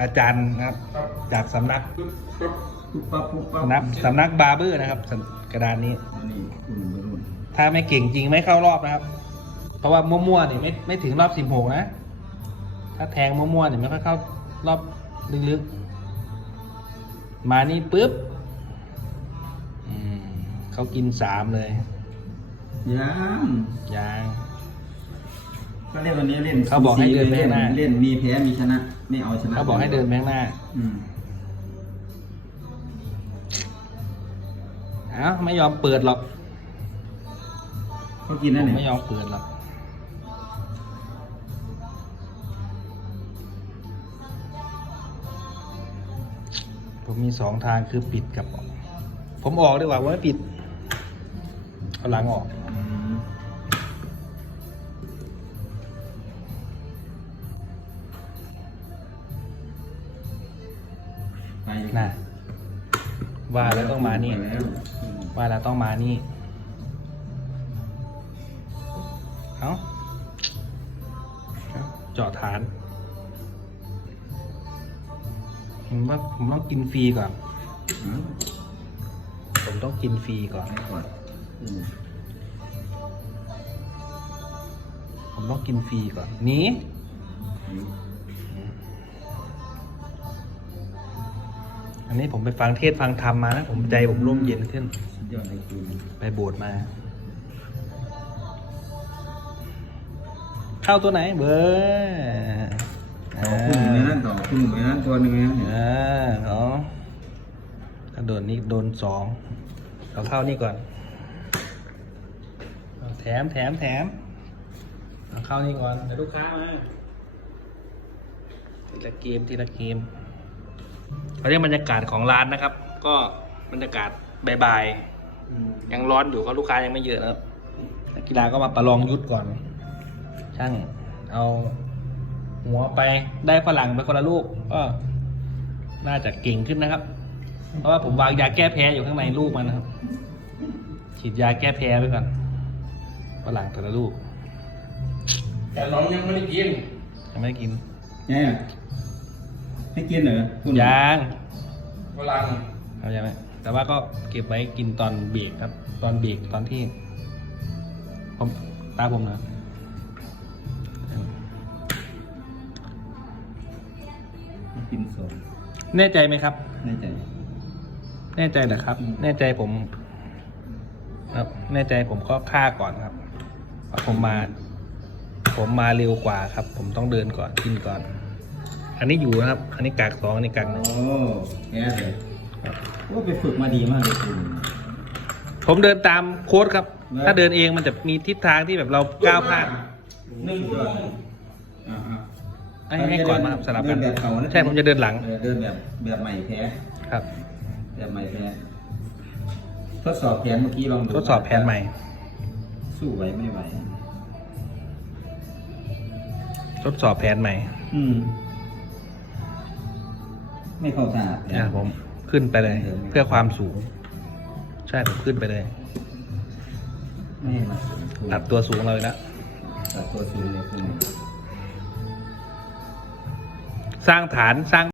อาจารย์นะครับ จากสำนักปุ๊บปั๊บปุ๊บปั๊บสำนักสำนักบาร์เบอร์นะครับสำกระดานนี้อันนี้คุณไปรุ่นถ้าไม่เก่งจริงไม่เข้ารอบนะครับ เพราะว่ามั่วๆเนี่ยไม่ไม่ถึงรอบสิบหกนะ ถ้าแทงมั่วๆเนี่ยไม่ค่อยเข้ารอบลึกๆ มานี่ปุ๊บอืมเขากินสามเลยยังยาง ก็เล่นวันนี้เล่นเขาบอกให้เดินไปเล่นข้างหน้า เล่นมีแพ้มีชนะไม่เอาชนะเขาบอกให้เดินไปข้างหน้า อืมเอ้าไม่ยอมเปิดหรอกเขากินผนั่นมเนี่ไม่ยยอมเปิดหรอกผมมีสองทางคือปิดกับออกผมออกดีกว่าว่าไม่ปิด เอาหลังออก น่ะ ว่าแล้วต้องมานี่ ว่าแล้วต้องมานี่ เอาเอาเจาะฐานผมว่าผมต้องกินฟรีก่อน ผมต้องกินฟรีก่อน ผมต้องกินฟรีก่อน นี้ นนี้ผมไปฟังเทศน์ฟังธรรมมานะผมใจผมร่มเย็นขึ้นสุดยอดเลยคุณไปโบสถ์มา เข้าตัวไหนเบอร์ต่อคุณไปนั่นต่อคุณไปนั่นตัวหนึ่งนะเออเอาถ้าโดนนี้โดนสองเราเข้านี่ก่อนเอาแถมแถมแถมเอาเข้านี่ก่อนเดี๋ยวลูกค้ามาทีละเกมทีละเกม เขาเรียกบรรยากาศของร้านนะครับ ก็บรรยากาศบายๆอืมยังร้อนอยู่เพราะลูกค้ายังไม่เยอะนะครับนักกีฬาก็มาประลองยุทธก่อน ช่างเอาหัวไปได้ฝรั่งไปคนละลูกก็น่าจะเก่งขึ้นนะครับ เพราะว่าผมวางยาแก้แพ้อยู่ข้างในลูกมันนะครับ ฉีดยาแก้แพ้ไว้ก่อนฝรั่งแต่ละลูกแต่น้องยังไม่ได้กินยังไม่ได้กินเนี่ย ให้กินเหรอคุณยางฝรั่งเข้าใจไหมแต่ว่าก็เก็บไว้กินตอนเบรกครับ ตอนเบรกตอนที่ผมตาผมนะให้กินสองแน่ใจไหมครับ แน่ใจ แน่ใจเหรอครับอืมแน่ใจผมครับแน่ใจผมก็ฆ่าก่อนครับเพราะผมมา ผมมาเร็วกว่าครับ ผมต้องเดินก่อนกินก่อน อันนี้อยู่นะครับ อันนี้กากสองอันนี้กากหนึ่งโอ้แค่เลยว่าไปฝึกมาดีมากเลยคุณ ผมเดินตามโค้ดครับ นะ ถ้าเดินเองมันจะมีทิศทางที่แบบเราก้าวพลาดหนึ่งชั่วโมงอ่าฮะให้ให้ก่อนมาครับสลับกันเดินแบบเขานะใช่ผมจะเดินหลังเออเดินแบบแบบใหม่แพ้ครับ แบบใหม่แพ้ทดสอบแผนเมื่อกี้ลองดูทดสอบแผนใหม่ สู้ไหวไม่ไหว ทดสอบแผนใหม่ อืม ไม่เข้าท่าแผนอะผมขึ้นไปเลยเดินเพื่อความสูง ใช่ผมขึ้นไปเลยไม่ให้มาสูงตัดตัวสูงเลยแล้วตัดตัวสูงเลยคุณสร้างฐานสร้าง